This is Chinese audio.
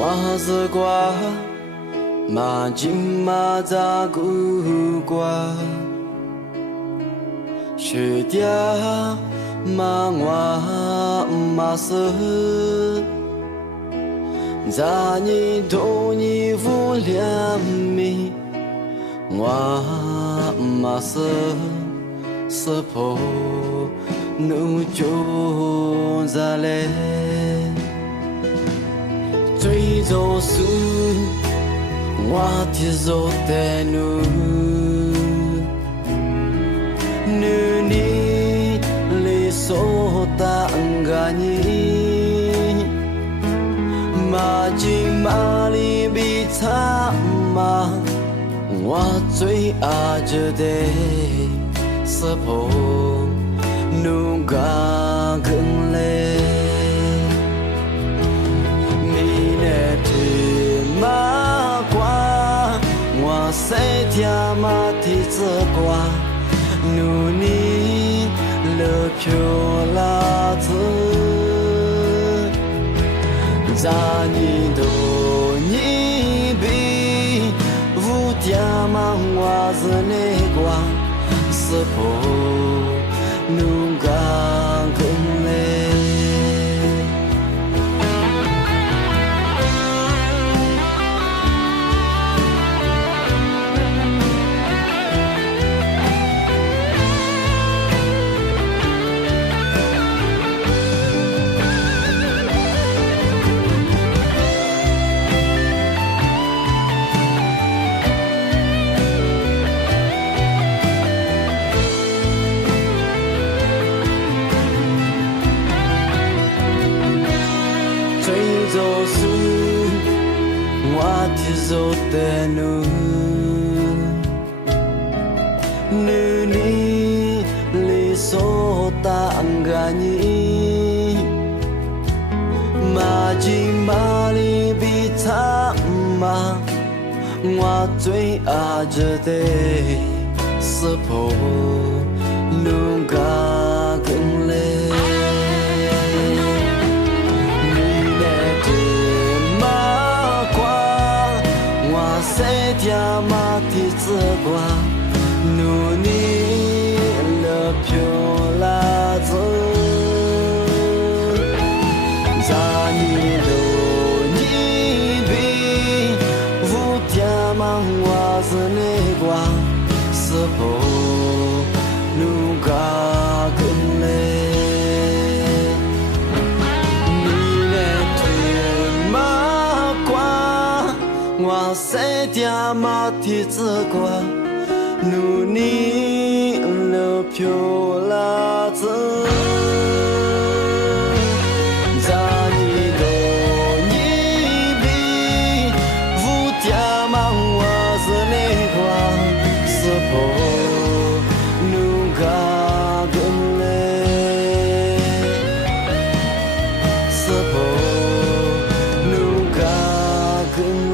我是瓜，马金马扎古瓜，雪嗲马我马是，在你头你无两米，我马是破努就在嘞。最终是我的手带路，你里手当个你，马吉马里比他妈，我最爱着的是破努个更累。塞天马蹄子瓜，努尼了飘拉子，在你头你比无天马我是那瓜，是破努嘎更累。就是我的手的路，你里手当个你，马吉马里比他妈，我最爱着的是破努嘎更累。天马蹄子瓜，努尼了飘拉子，在你头你比无天马我是那瓜，是否努嘎更累？我塞天马蹄子瓜，努尼了飘拉子，在你头你比无天马我是那瓜，是否努嘎更累？是否努嘎更累？